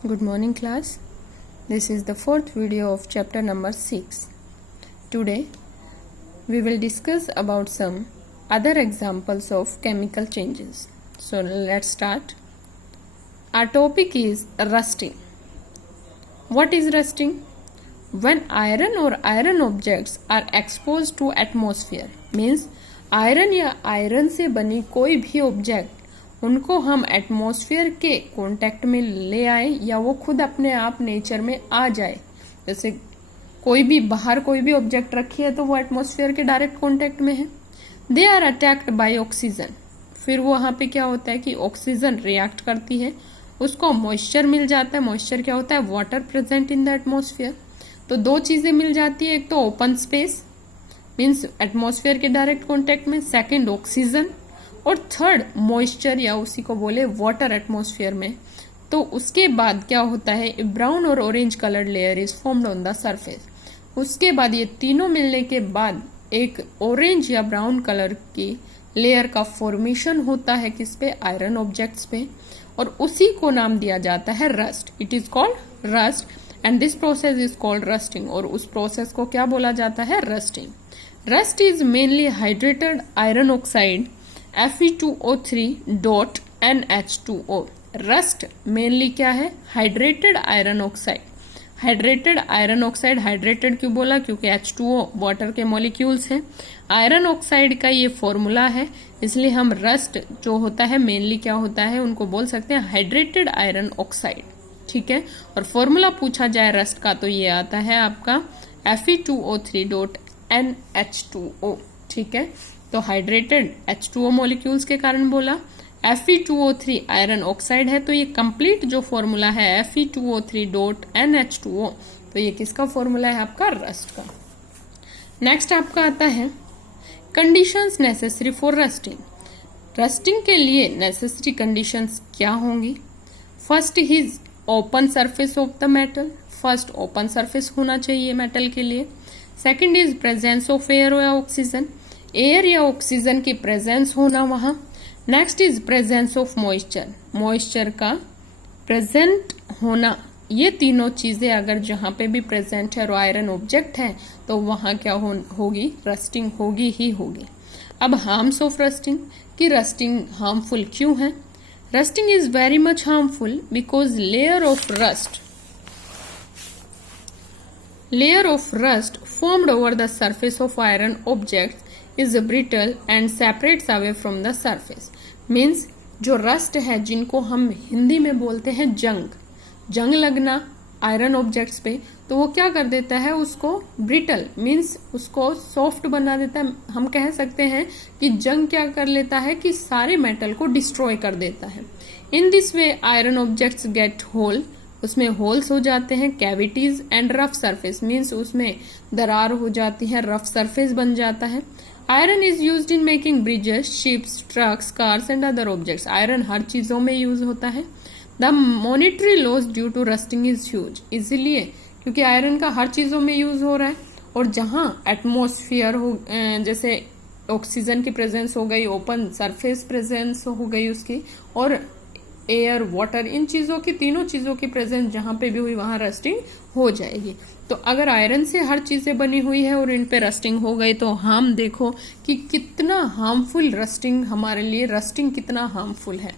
Good morning class. This is the fourth video of chapter number 6. Today we will discuss about some other examples of chemical changes. So let's start. Our topic is rusting. What is rusting? When iron or iron objects are exposed to atmosphere, means iron या iron से बनी कोई भी object उनको हम atmosphere के contact में ले आए या वो खुद अपने आप नेचर में आ जाए। जैसे कोई भी बाहर कोई भी ऑब्जेक्ट रखी है तो वो एटमॉस्फेयर के डायरेक्ट कांटेक्ट में है। They are attacked by oxygen. फिर वहां पे क्या होता है कि ऑक्सीजन रिएक्ट करती है, उसको मॉइस्चर मिल जाता है। मॉइस्चर क्या होता है? Water present in the atmosphere. तो दो चीजें मिल जाती है, एक तो ओपन स्पेस मीन्स एटमॉस्फेयर के डायरेक्ट कांटेक्ट में, सेकंड ऑक्सीजन, और थर्ड मॉइस्चर या उसी को बोले वाटर एटमॉस्फेयर में। तो उसके बाद क्या होता है? ब्राउन और orange coloured layer is formed on the surface. उसके बाद ये तीनों मिलने के बाद एक ऑरेंज या ब्राउन कलर की लेयर का फॉर्मेशन होता है किस पे? आयरन ऑब्जेक्ट्स पे, और उसी को नाम दिया जाता है rust. It is called rust and this process is called rusting. और उस प्रोसेस को क्या बोला जाता है? Rusting. Rust is mainly hydrated iron oxide Fe2O3.NH2O। Rust mainly क्या है? Hydrated iron oxide. Hydrated iron oxide, hydrated क्यों बोला? क्योंकि H2O वाटर के मॉलिक्यूल्स हैं। आयरन ऑक्साइड का ये फॉर्मूला है, इसलिए हम रस्ट जो होता है मेनली क्या होता है उनको बोल सकते हैं हाइड्रेटेड आयरन ऑक्साइड। ठीक है, और फॉर्मूला पूछा जाए रस्ट का तो ये आता है आपका Fe2O3.NH2O। ठीक है, तो हाइड्रेटेड H2O मॉलिक्यूल्स के कारण बोला। Fe2O3 आयरन ऑक्साइड है, तो ये कंप्लीट जो फॉर्मूला है Fe2O3.NH2O, तो ये किसका फॉर्मूला है? आपका रस्ट का। नेक्स्ट आपका आता है conditions necessary for rusting. Rusting के लिए नेसेसरी कंडीशंस क्या होंगी? First is open surface of the metal. First open surface होना चाहिए मेटल के लिए। Second is presence of air या ऑक्सीजन। एयर या ऑक्सीजन की प्रेजेंस होना वहां। Next is presence of moisture. Moisture का प्रेजेंट होना। ये तीनों चीजें अगर जहां पे भी प्रेजेंट है और आयरन ऑब्जेक्ट है तो वहां क्या होगी? रस्टिंग होगी ही होगी। अब हार्म्स ऑफ रस्टिंग, कि रस्टिंग हार्मफुल क्यों है? Rusting is very much harmful because layer of rust formed over the surface of iron objects is brittle and separates away from the surface। Means जो rust है जिनको हम हिंदी में बोलते हैं जंग लगना आयरन ऑब्जेक्ट्स पे, तो वो क्या कर देता है? उसको ब्रिटल मीन्स उसको सॉफ्ट बना देता है। हम कह सकते हैं कि जंग क्या कर लेता है कि सारे मेटल को डिस्ट्रॉय कर देता है। In this way iron objects get hole, उसमें होल्स हो जाते हैं, cavities and rough surface means उसमें दरार हो जाती है, रफ सरफेस बन जाता है। Iron is used in making bridges, ships, trucks, cars and other objects. Iron हर चीजों में यूज होता है। The monetary loss due to rusting is huge. इसलिए क्योंकि आयरन का हर चीजों में यूज हो रहा है, और जहां एटमॉस्फेयर हो, जैसे ऑक्सीजन की प्रेजेंस हो गई, ओपन सरफेस प्रेजेंस हो गई उसकी, और एयर, वाटर, इन चीजों की, तीनों चीजों की प्रेजेंस जहां पे भी हुई वहां रस्टिंग हो जाएगी। तो अगर आयरन से हर चीजें बनी हुई है और इन पे रस्टिंग हो गई तो हम देखो कि कितना हार्मफुल रस्टिंग हमारे लिए, रस्टिंग कितना हार्मफुल है।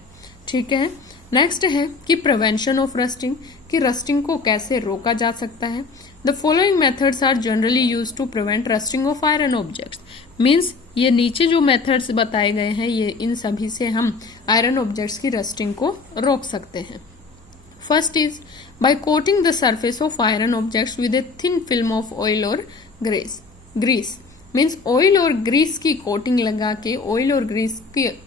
ठीक है, नेक्स्ट है कि प्रिवेंशन ऑफ रस्टिंग, कि रस्टिंग को कैसे रोका जा सकता है। The following methods are generally used to prevent rusting of iron objects. Means ये नीचे जो मेथड्स बताए गए हैं ये इन सभी से हम आयरन ऑब्जेक्ट्स की रस्टिंग को रोक सकते हैं। First is by coating the surface of iron objects with a thin film of oil और ग्रीस। मीन्स ऑयल और ग्रीस की कोटिंग लगा के, ऑयल और ग्रीस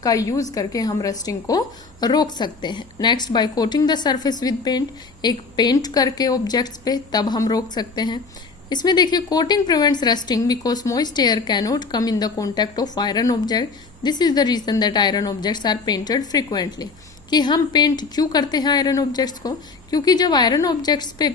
का यूज करके हम रस्टिंग को रोक सकते हैं। Next by coating the surface with paint, एक पेंट करके ऑब्जेक्ट्स पे, तब हम रोक सकते हैं। इसमें देखिए coating prevents rusting because moist air cannot come in the contact of iron object. This is the reason that iron objects are painted frequently. कि हम पेंट क्यों करते हैं आयरन ऑब्जेक्ट्स को? क्योंकि जब आयरन ऑब्जेक्ट्स पे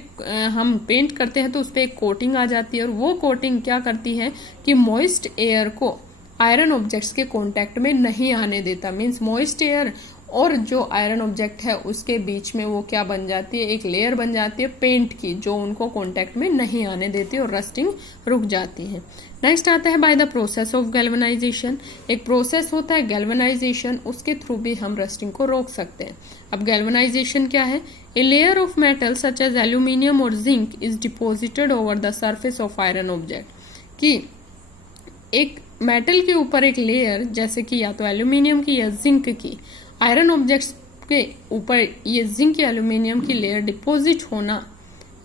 हम पेंट करते हैं तो उस पर एक कोटिंग आ जाती है, और वो कोटिंग क्या करती है कि मॉइस्ट एयर को आयरन ऑब्जेक्ट्स के कांटेक्ट में नहीं आने देता। मींस मॉइस्ट एयर और जो आयरन ऑब्जेक्ट है उसके बीच में वो क्या बन जाती है, एक लेयर बन जाती है पेंट की, जो उनको कांटेक्ट में नहीं आने देती और रस्टिंग रुक जाती है। नेक्स्ट आता है by the process of galvanisation. एक प्रोसेस होता है गैल्वेनाइजेशन, उसके थ्रू भी हम रस्टिंग को रोक सकते हैं। अब गैल्वेनाइजेशन क्या है? A layer of metal such as aluminium और zinc is deposited over the surface of iron object. कि एक मेटल के ऊपर एक लेयर, जैसे कि या तो एल्यूमिनियम की या जिंक की, आयरन ऑब्जेक्ट्स के ऊपर ये जिंक या एल्यूमिनियम की लेयर डिपॉजिट होना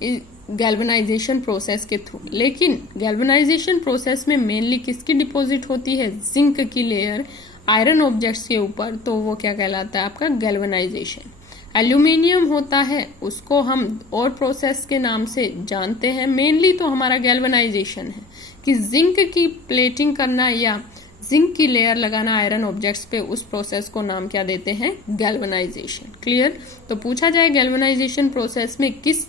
गैल्वेनाइजेशन प्रोसेस के थ्रू। लेकिन गैल्वेनाइजेशन प्रोसेस में मेनली किसकी डिपॉजिट होती है? जिंक की लेयर आयरन ऑब्जेक्ट्स के ऊपर, तो वो क्या कहलाता है आपका? गैल्वेनाइजेशन। एल्यूमिनियम होता है, उसको हम और प्रोसेस के नाम से जानते हैं, मेनली तो हमारा गैल्वेनाइजेशन है कि जिंक की प्लेटिंग करना या जिंक की लेयर लगाना आयरन ऑब्जेक्ट्स पे, उस प्रोसेस को नाम क्या देते हैं? गैल्वेनाइजेशन। क्लियर? तो पूछा जाए गैल्वेनाइजेशन प्रोसेस में किस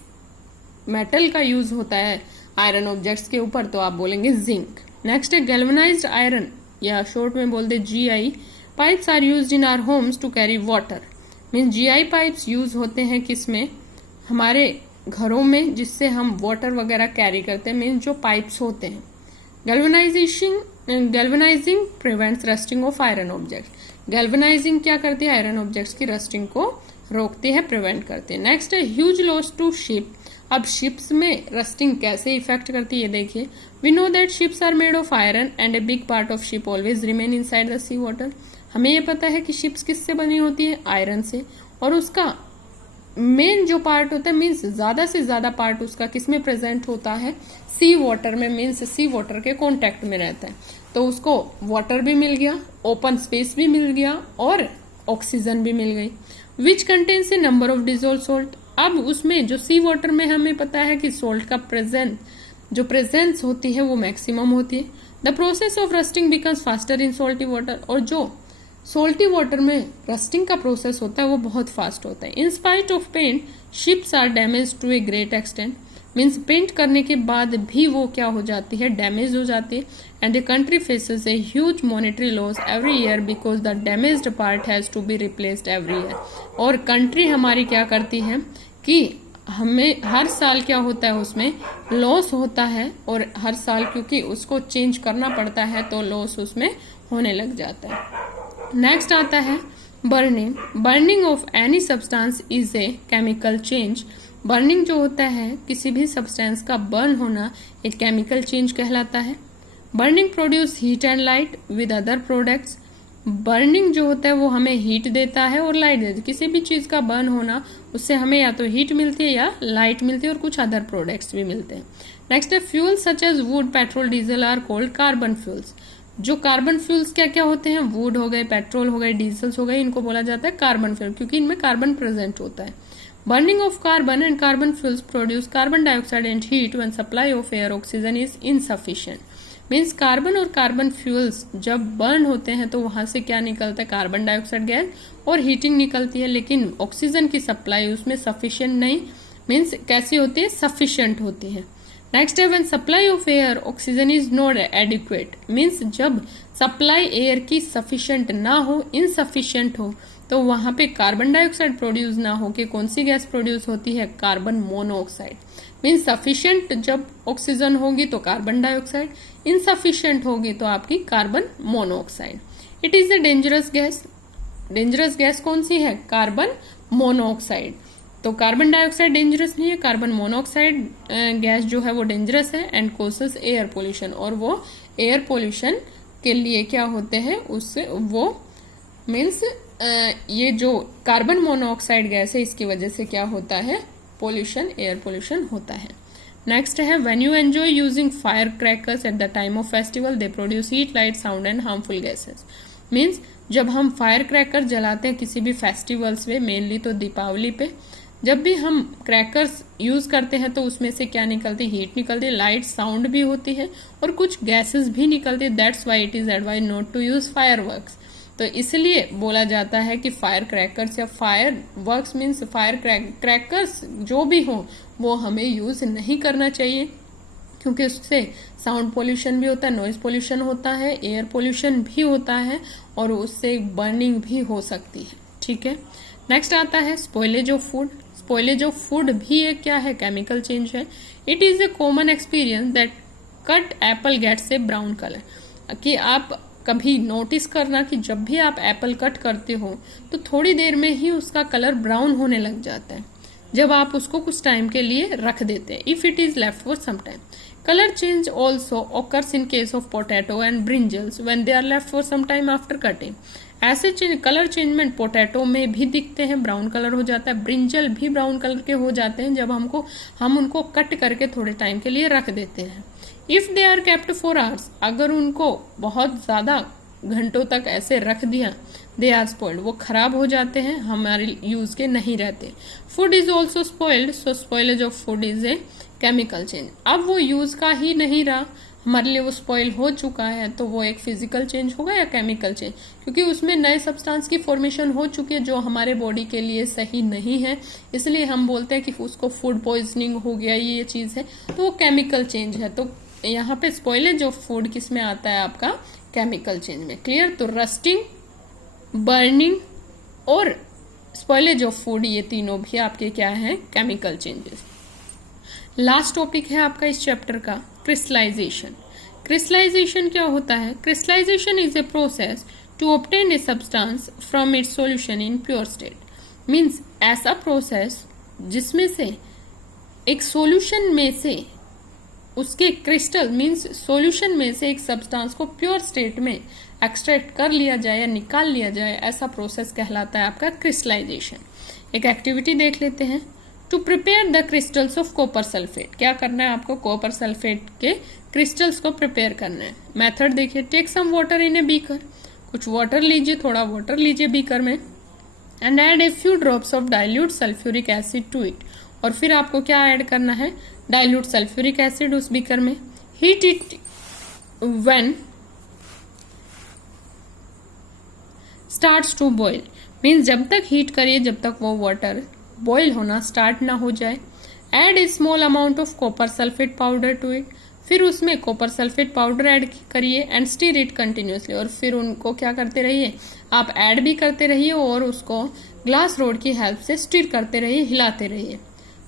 मेटल का यूज होता है आयरन ऑब्जेक्ट्स के ऊपर, तो आप बोलेंगे जिंक। नेक्स्ट है गैल्वेनाइज्ड आयरन, या शॉर्ट में बोलते GI pipes are used in our homes to carry water. Mean GI pipes use होते हैं किसमें? हमारे घरों में, जिससे हम वाटर वगैरह कैरी करते हैं, मीन जो पाइप्स होते हैं। Galvanising prevents rusting of iron object. Galvanising क्या करती है? आयरन ऑब्जेक्ट्स की रस्टिंग को रोकती है, प्रिवेंट करती है। नेक्स्ट है ह्यूज लॉस टू शिप। अब शिप्स में रस्टिंग कैसे इफेक्ट करती है, देखिए। We know that ships are made of iron and a big part of ship always remain inside the sea water. हमें ये पता है कि शिप्स किससे बनी होती है? आयरन से, और उसका मेन जो पार्ट होता है, मीन्स ज्यादा से ज्यादा पार्ट उसका किसमें प्रेजेंट होता है? सी वाटर में, मीन्स सी वाटर के कांटेक्ट में रहता है। तो उसको वाटर भी मिल गया, ओपन स्पेस भी मिल गया और ऑक्सीजन भी मिल गई। Which contains A number of dissolve salt. अब उसमें जो सी वाटर में हमें पता है कि सोल्ट का प्रेजेंस होती है वो मैक्सिमम होती है। The process of rusting becomes faster in salty water. और जो सोल्टी वाटर में रस्टिंग का प्रोसेस होता है वो बहुत फास्ट होता है। In spite of paint ships are damage to a great extent. Means paint करने के बाद भी वो क्या हो जाती है? डैमेज हो जाती है। And the country faces a huge monetary loss every year because the damaged part has to be replaced every year. और कंट्री हमारी क्या करती है कि हमें हर साल क्या होता है, उसमें लॉस होता है, और हर साल क्योंकि उसको चेंज करना पड़ता है तो लॉस उसमें होने लग जाता है। नेक्स्ट आता है burning. Burning of any substance is a chemical change. Burning जो होता है, किसी भी सब्सटेंस का बर्न होना, एक केमिकल चेंज कहलाता है। Burning produce heat and light with other products. Burning जो होता है वो हमें हीट देता है और लाइट देता है। किसी भी चीज का बर्न होना, उससे हमें या तो हीट मिलती है या लाइट मिलती है, और कुछ अदर प्रोडक्ट्स भी मिलते हैं। नेक्स्ट है fuel such as wood, petrol, diesel are called carbon fuels. जो कार्बन फ्यूल्स क्या क्या होते हैं? वुड हो गए, पेट्रोल हो गए, डीजल्स हो गए, इनको बोला जाता है कार्बन फ्यूल, क्योंकि इनमें कार्बन प्रेजेंट होता है। Burning of carbon and carbon fuels produce carbon dioxide and heat when supply of air oxygen is insufficient. Means carbon और कार्बन फ्यूल्स जब बर्न होते हैं तो वहां से क्या निकलता है? कार्बन डाइऑक्साइड गैस और हीटिंग निकलती है, लेकिन ऑक्सीजन की सप्लाई उसमें सफिशिएंट नहीं, मीन्स कैसी होती है? सफिशिएंट होती है। नेक्स्ट है when supply of air oxygen is not adequate. Means जब सप्लाई एयर की सफिशिएंट ना हो, इनसफिशिएंट हो, तो वहां पे कार्बन डाइऑक्साइड प्रोड्यूस ना हो के कौन सी गैस प्रोड्यूस होती है? Carbon monoxide. मीन्स सफिशिएंट जब ऑक्सीजन होगी तो कार्बन डाइऑक्साइड, इनसफिशिएंट होगी तो आपकी carbon monoxide. It is a dangerous gas. Dangerous gas कौन सी है? Carbon monoxide. तो कार्बन डाइऑक्साइड डेंजरस नहीं है, कार्बन मोनोऑक्साइड गैस जो है वो डेंजरस है एंड कोसेस एयर पोल्यूशन। और वो एयर पोल्यूशन के लिए क्या होते हैं? उससे वो मीन्स ये जो कार्बन मोनोऑक्साइड गैस है, इसकी वजह से क्या होता है? पोल्यूशन, एयर पोल्यूशन होता है। नेक्स्ट है when you enjoy using fire crackers at the time of festival they produce heat, light, sound and harmful gases. Means जब हम फायर क्रैकर जलाते हैं किसी भी फेस्टिवल्स में, मेनली तो दीपावली पे, जब भी हम क्रैकर्स यूज करते हैं तो उसमें से क्या निकलती? हीट निकलती है, लाइट, साउंड भी होती है और कुछ गैसेस भी निकलती है। That's why it is advise not to use fireworks. तो इसलिए बोला जाता है कि फायर क्रैकर्स या fire works means fire crackers जो भी हो वो हमें यूज नहीं करना चाहिए, क्योंकि उससे साउंड पोल्यूशन भी होता है, नॉइज पोल्यूशन होता है, एयर पोल्यूशन भी होता है और उससे बर्निंग भी हो सकती है। ठीक है। नेक्स्ट आता है spoilage of food. Spoilage of food भी एक क्या है, केमिकल चेंज है। It is a common experience that cut apple gets a brown colour. कि आप कभी नोटिस करना कि जब भी आप एप्पल कट करते हो तो थोड़ी देर में ही उसका कलर ब्राउन होने लग जाता है जब आप उसको कुछ टाइम के लिए रख देते हैं, if it is left for some time. Colour change also occurs in case of potato and brinjals when they are left for some time after cutting। ऐसे कलर चेंजमेंट पोटैटो में भी दिखते हैं, ब्राउन कलर हो जाता है। Brinjal भी brown colour के हो जाते हैं जब हम उनको कट करके थोड़े टाइम के लिए रख देते हैं। If they are kept for hours, अगर उनको बहुत ज्यादा घंटों तक ऐसे रख दिया, दे आर स्पॉइल्ड, वो खराब हो जाते हैं, हमारे यूज के नहीं रहते। Food is also spoiled, so spoilage of food is a chemical change. अब वो यूज का ही नहीं रहा, हमारे लिए वो स्पॉइल हो चुका है, तो वो एक फिजिकल चेंज होगा या केमिकल चेंज, क्योंकि उसमें नए सब्सटेंस की फॉर्मेशन हो चुकी है जो हमारे बॉडी के लिए सही नहीं है, इसलिए हम बोलते हैं कि उसको फूड पॉइजनिंग हो गया, ये चीज है, तो वो केमिकल चेंज है। तो यहाँ पे स्पॉइलेज ऑफ फूड किस में आता है, आपका केमिकल चेंज में। क्लियर। तो रस्टिंग, बर्निंग और स्पॉइलेज ऑफ फूड, ये तीनों भी आपके क्या है, केमिकल चेंजेस। लास्ट टॉपिक है आपका इस चैप्टर का, क्रिस्टलाइजेशन। क्रिस्टलाइजेशन क्या होता है? Crystallisation is a process to obtain a substance from its solution in pure state. Means ऐसा प्रोसेस जिसमें से एक सॉल्यूशन में से उसके क्रिस्टल मीन्स सॉल्यूशन में से एक सब्सटेंस को प्योर स्टेट में एक्सट्रैक्ट कर लिया जाए या निकाल लिया जाए, ऐसा प्रोसेस कहलाता है आपका क्रिस्टलाइजेशन। एक एक्टिविटी देख लेते हैं। To prepare the crystals of copper sulphate, क्या करना है आपको, कॉपर सल्फेट के क्रिस्टल्स को प्रिपेयर करना है। मेथड देखिए, take some water in a beaker, कुछ वाटर लीजिए, थोड़ा वाटर लीजिए बीकर में, and add a few drops of dilute sulphuric acid to it, और फिर आपको क्या ऐड करना है, डाइल्यूट सल्फ्यूरिक एसिड उस बीकर में। Heat it when starts to boil, means जब तक हीट करिए जब तक वो वाटर बॉइल होना स्टार्ट ना हो जाए। Add a small amount of copper sulphate powder to it, फिर उसमें कॉपर सल्फेट पाउडर ऐड करिए, एंड स्टीर इट कंटिन्यूसली, और फिर उनको क्या करते रहिए, आप ऐड भी करते रहिए और उसको ग्लास रोड की हेल्प से स्टीर करते रहिए, हिलाते रहिए।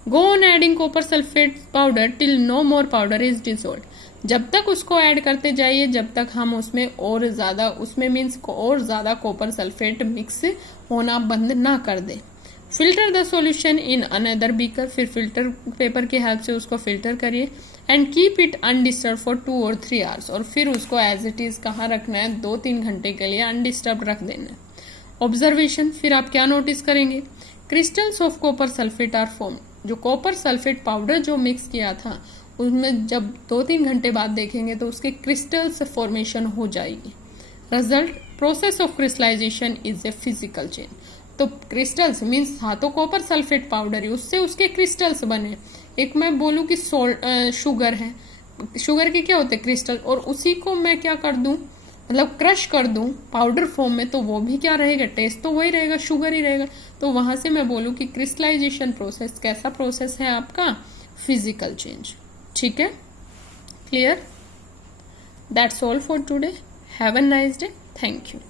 Go on adding copper sulphate powder till no more powder is dissolved, जब तक उसको ऐड करते जाइए जब तक हम उसमें और ज्यादा, उसमें मीन्स और ज्यादा कॉपर सल्फेट मिक्स होना बंद ना कर दे। Filter the solution in another beaker, फिर फिल्टर पेपर की हेल्प से उसको फिल्टर करिए, and keep it undisturb for 2 और 3 आवर्स, और फिर उसको एज इट इज कहाँ रखना है, 2-3 घंटे के लिए अनडिस्टर्ब रख देना है। ऑब्जर्वेशन, फिर आप क्या नोटिस करेंगे, crystals of copper sulphate are form, जो कॉपर सल्फेट पाउडर जो मिक्स किया था उसमें जब 2-3 घंटे बाद देखेंगे तो उसके क्रिस्टल्स फॉर्मेशन हो जाएगी। Result, process of crystallisation is a physical change. तो क्रिस्टल्स मीन्स हाँ तो कॉपर सल्फेट पाउडर है, उससे उसके क्रिस्टल्स बने। एक मैं बोलूँ कि शुगर है, शुगर के क्या होते हैं, क्रिस्टल, और उसी को मैं क्या कर दूं, मतलब क्रश कर दूं पाउडर फॉर्म में, तो वो भी क्या रहेगा, टेस्ट तो वही रहेगा, शुगर ही रहेगा। तो वहां से मैं बोलूँ कि क्रिस्टलाइजेशन प्रोसेस कैसा प्रोसेस है आपका, फिजिकल चेंज। ठीक है, clear. That's all for today. Have a nice day. Thank you.